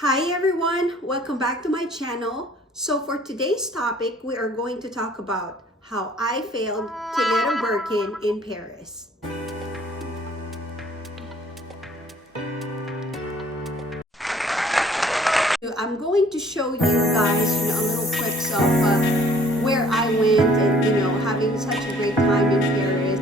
Hi everyone, welcome back to my channel. So for today's topic, we are going to talk about how I failed to get a Birkin in Paris. I'm going to show you guys, a little clips of where I went and, having such a great time in Paris.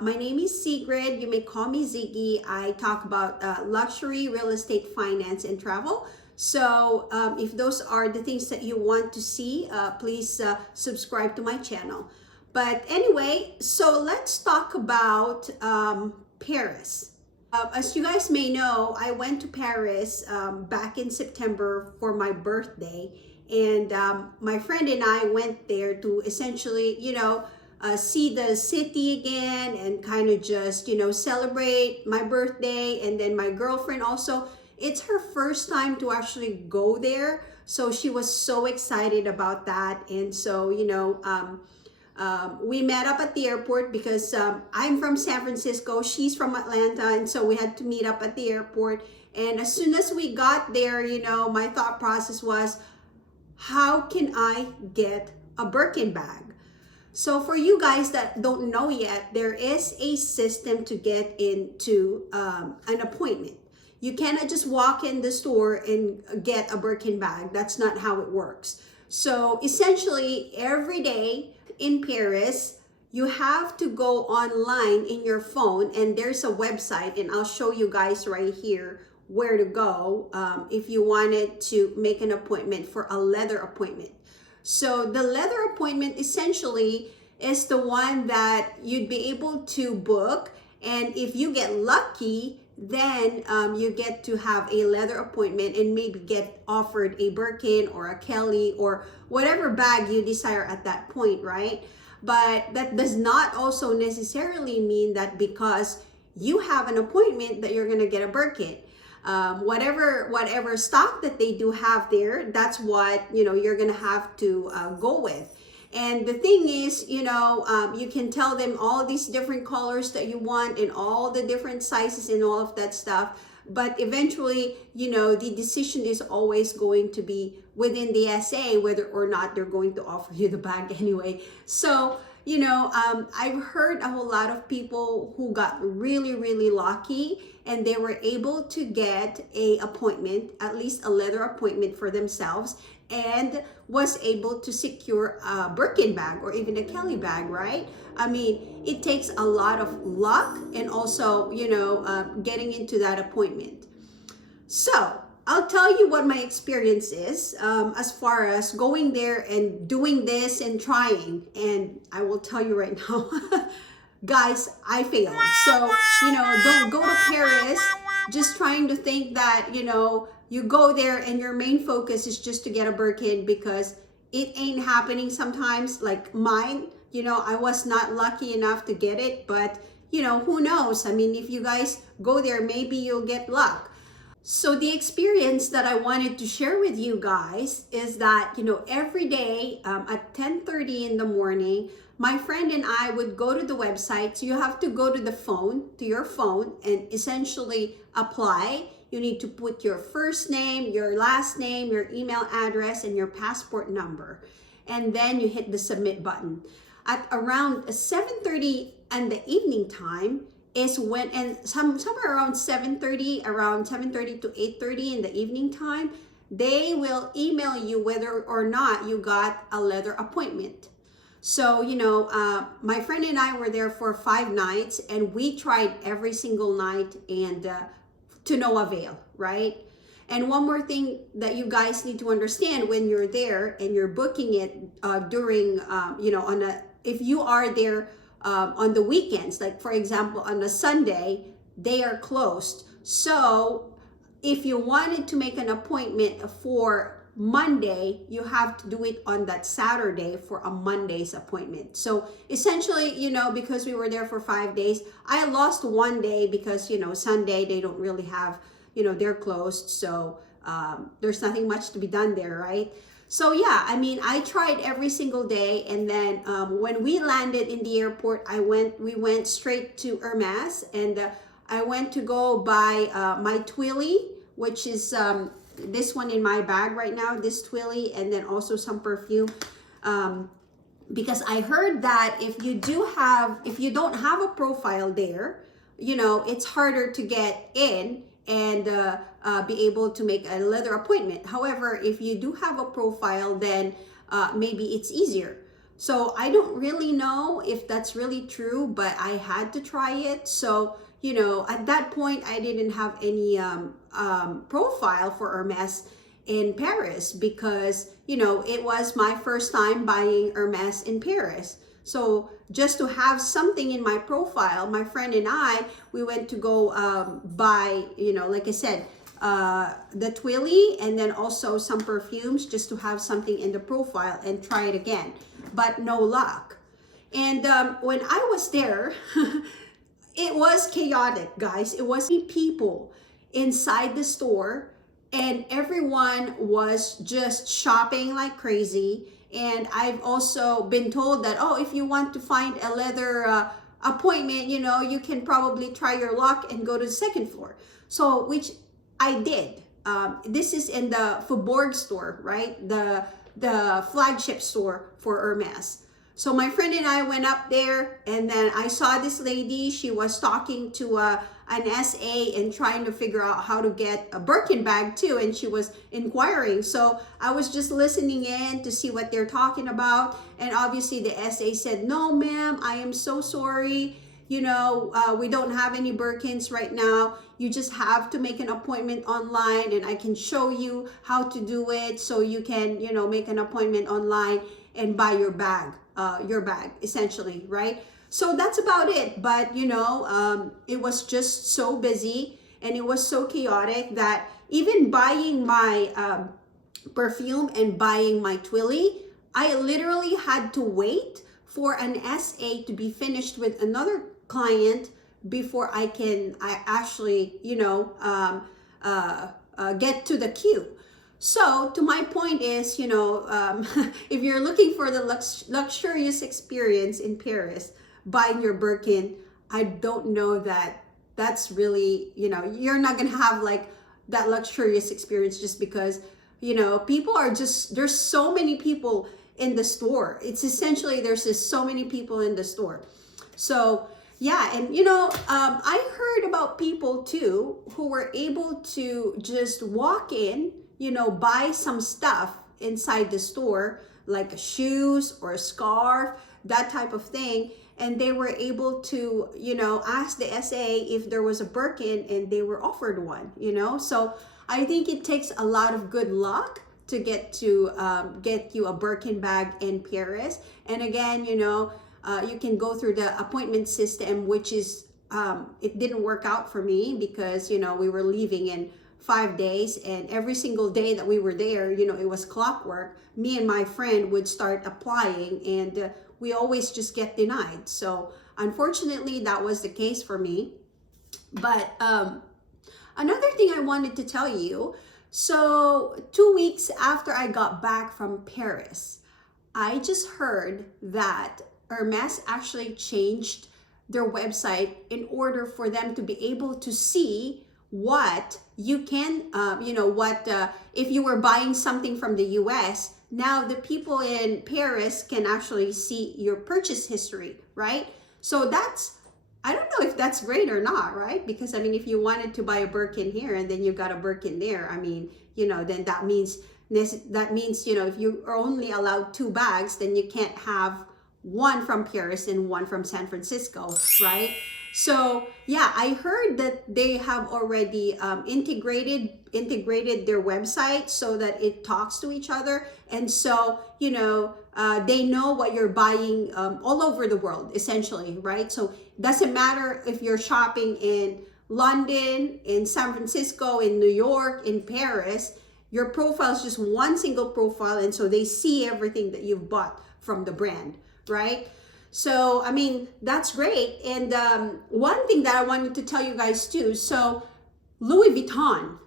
My name is Sigrid. You may call me Ziggy. I talk about luxury, real estate, finance, and travel. So if those are the things that you want to see, please subscribe to my channel. But anyway, so let's talk about Paris. As you guys may know, I went to Paris back in September for my birthday. And my friend and I went there to essentially, see the city again and kind of just, celebrate my birthday. And then my girlfriend also, it's her first time to actually go there. So she was so excited about that. And so, we met up at the airport because I'm from San Francisco, she's from Atlanta. And so we had to meet up at the airport. And as soon as we got there, my thought process was, how can I get a Birkin bag? So for you guys that don't know yet, there is a system to get into an appointment. You cannot just walk in the store and get a Birkin bag. That's not how it works. So essentially, every day in Paris, you have to go online in your phone, and there's a website, and I'll show you guys right here where to go if you wanted to make an appointment for a leather appointment. So the leather appointment essentially is the one that you'd be able to book. And if you get lucky, then you get to have a leather appointment and maybe get offered a Birkin or a Kelly or whatever bag you desire at that point, right? But that does not also necessarily mean that because you have an appointment that you're going to get a Birkin. Whatever stock that they do have there, that's what you're gonna have to go with. And the thing is, you can tell them all these different colors that you want and all the different sizes and all of that stuff. But eventually, the decision is always going to be within the SA whether or not they're going to offer you the bag anyway. So I've heard a whole lot of people who got really, really lucky and they were able to get a appointment, at least a leather appointment for themselves, and was able to secure a Birkin bag or even a Kelly bag, right? I mean, it takes a lot of luck and also, getting into that appointment. So I'll tell you what my experience is as far as going there and doing this and trying. And I will tell you right now, guys, I failed. So, don't go to Paris just trying to think that, you go there and your main focus is just to get a Birkin, because it ain't happening sometimes. Like mine, I was not lucky enough to get it, but, who knows? I mean, if you guys go there, maybe you'll get luck. So the experience that I wanted to share with you guys is that, every day at 10:30 in the morning, my friend and I would go to the website. So you have to go to your phone and essentially apply. You need to put your first name, your last name, your email address, and your passport number. And then you hit the submit button. At around 7:30 in the evening time, is when, and somewhere around 7:30 to 8:30 in the evening time, they will email you whether or not you got a leather appointment. So, my friend and I were there for 5 nights and we tried every single night and to no avail, right? And one more thing that you guys need to understand when you're there and you're booking it during, if you are there on the weekends, like for example, on a Sunday, they are closed. So if you wanted to make an appointment for Monday, you have to do it on that Saturday for a Monday's appointment. So essentially, because we were there for 5 days, I lost one day because, Sunday, they don't really have, they're closed. So there's nothing much to be done there, right? So yeah, I mean, I tried every single day, and then when we landed in the airport, we went straight to Hermes, and I went to go buy my Twilly, which is this one in my bag right now, this Twilly, and then also some perfume. Because I heard that if you don't have a profile there, you know, it's harder to get in and be able to make a leather appointment. However, if you do have a profile, then maybe it's easier. So I don't really know if that's really true, but I had to try it. So, you know, at that point, I didn't have any profile for Hermes in Paris because, you know, it was my first time buying Hermes in Paris. So just to have something in my profile, my friend and we went to go buy, you know, like I said, the Twilly, and then also some perfumes just to have something in the profile and try it again, but no luck. And when I was there, it was chaotic, guys. It was people inside the store, and everyone was just shopping like crazy. And I've also been told that, oh, if you want to find a leather appointment, you know, you can probably try your luck and go to the second floor. So, which I did. This is in the Faubourg store, right? The flagship store for Hermes. So my friend and I went up there, and then I saw this lady. She was talking to an SA and trying to figure out how to get a Birkin bag too, and she was inquiring. So I was just listening in to see what they're talking about, and obviously the SA said, "No, ma'am, I am so sorry. You know, we don't have any Birkins right now. You just have to make an appointment online, and I can show you how to do it, so you can, you know, make an appointment online and buy your bag essentially, right?" So that's about it. But you know, it was just so busy and it was so chaotic that even buying my perfume and buying my Twilly, I literally had to wait for an SA to be finished with another client before I actually, you know, get to the queue. So to my point is, you know, if you're looking for the luxurious experience in Paris, buying your Birkin, I don't know that that's really, you know, you're not gonna have like that luxurious experience just because, you know, people are just, there's so many people in the store. It's essentially, there's just so many people in the store. So yeah, and you know, I heard about people too who were able to just walk in, you know, buy some stuff inside the store, like shoes or a scarf, that type of thing. And they were able to, you know, ask the SA if there was a Birkin, and they were offered one, you know. So I think it takes a lot of good luck to get you a Birkin bag in Paris. And again, you know, you can go through the appointment system, which is, it didn't work out for me because, you know, we were leaving in 5 days, and every single day that we were there, you know, it was clockwork. Me and my friend would start applying, and we always just get denied. So unfortunately, that was the case for me. But another thing I wanted to tell you, so 2 weeks after I got back from Paris, I just heard that Hermes actually changed their website in order for them to be able to see what you can, you know, what if you were buying something from the US, now the people in Paris can actually see your purchase history, right? So that's, I don't know if that's great or not, right? Because I mean, if you wanted to buy a Birkin here and then you got a Birkin there, I mean, you know, then that means, you know, if you are only allowed 2 bags, then you can't have one from Paris and one from San Francisco, right? So yeah, I heard that they have already integrated their website so that it talks to each other, and so, you know, they know what you're buying all over the world, essentially, right? So it doesn't matter if you're shopping in London, in San Francisco, in New York, in Paris, your profile is just one single profile, and so they see everything that you've bought from the brand, right? So, I mean, that's great. And one thing that I wanted to tell you guys too, so Louis Vuitton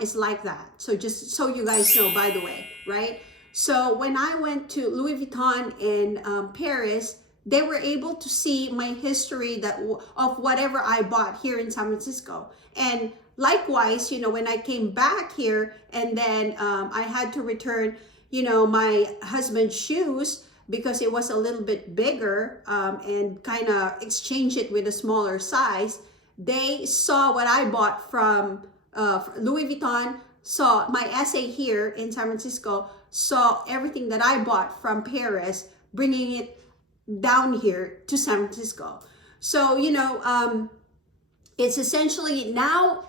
is like that. So just so you guys know, by the way, right? So when I went to Louis Vuitton in Paris, they were able to see my history of whatever I bought here in San Francisco. And likewise, when I came back here and then I had to return, my husband's shoes because it was a little bit bigger and kind of exchange it with a smaller size. They saw what I bought from Louis Vuitton, saw my essay here in San Francisco, saw everything that I bought from Paris, bringing it down here to San Francisco. So, it's essentially now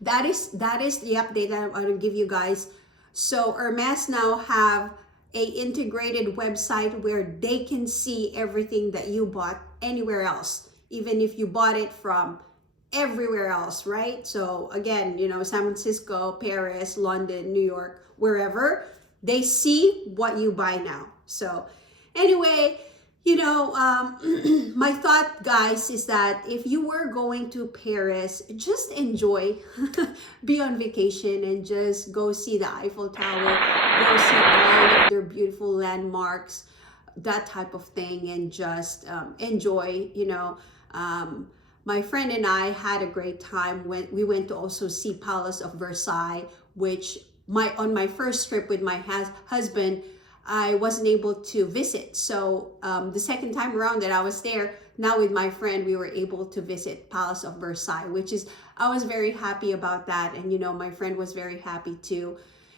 that is the update that I want to give you guys. So Hermes now have a integrated website where they can see everything that you bought anywhere else, even if you bought it from everywhere else, right? So again, San Francisco, Paris, London, New York, wherever, they see what you buy now. So anyway, my thought, guys, is that if you were going to Paris, just enjoy, be on vacation and just go see the Eiffel Tower, go see all of their beautiful landmarks, that type of thing, and just enjoy, my friend and I had a great time when we went to also see Palace of Versailles, which on my first trip with my husband, I wasn't able to visit. So the second time around that I was there, now with my friend, we were able to visit Palace of Versailles, I was very happy about that. And, my friend was very happy too.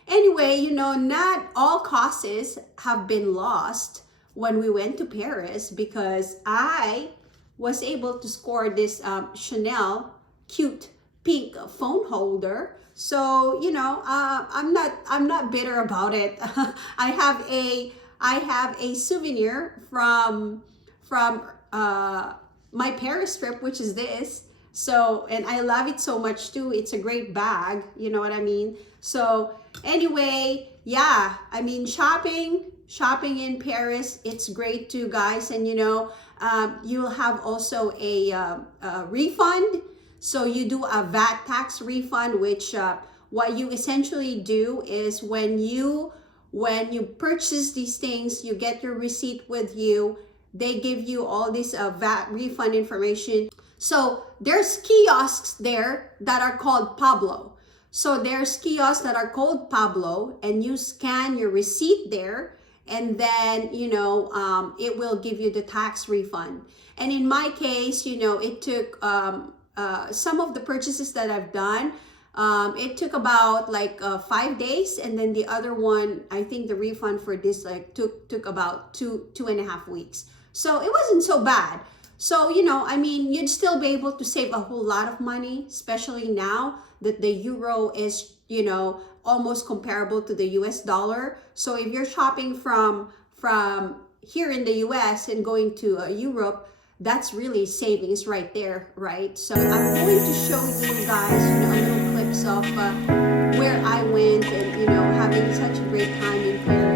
Anyway, not all causes have been lost when we went to Paris, because I was able to score this Chanel cute pink phone holder. So I'm not bitter about it. I have a souvenir from my Paris trip, which is this. So, and I love it so much too. It's a great bag, you know what I mean? So anyway, yeah, I mean, shopping in Paris, it's great too, guys. And you'll have also a refund. So you do a VAT tax refund, which what you essentially do is when you purchase these things, you get your receipt with you. They give you all this VAT refund information. So there's kiosks there that are called Pablo. So there's kiosks that are called Pablo, and you scan your receipt there, and then it will give you the tax refund. And in my case, it took some of the purchases that I've done, it took about 5 days, and then the other one, I think the refund for this took about two and a half weeks. So it wasn't so bad. So you'd still be able to save a whole lot of money, especially now that the euro is almost comparable to the US dollar. So if you're shopping from here in the US and going to Europe, that's really savings right there, right? So I'm going to show you guys, little clips of where I went and, having such a great time in Paris.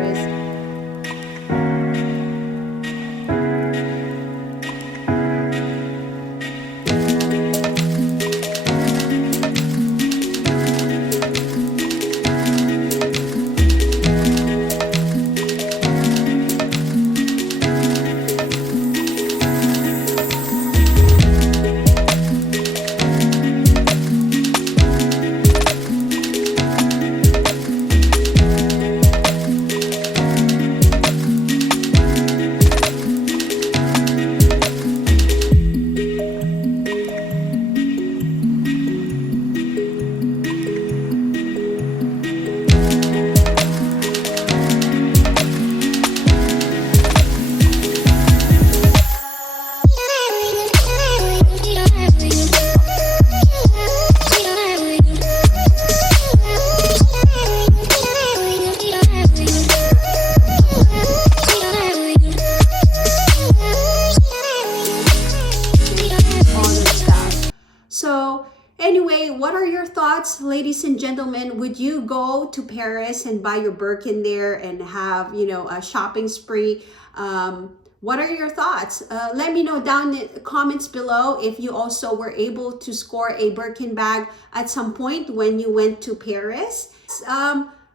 Anyway, what are your thoughts, ladies and gentlemen? Would you go to Paris and buy your Birkin there and have, a shopping spree? What are your thoughts? Let me know down in the comments below if you also were able to score a Birkin bag at some point when you went to Paris.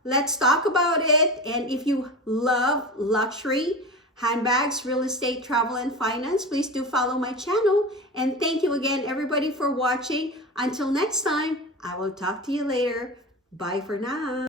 Let's talk about it. And if you love luxury, handbags, real estate, travel, and finance, please do follow my channel. And thank you again, everybody, for watching. Until next time, I will talk to you later. Bye for now.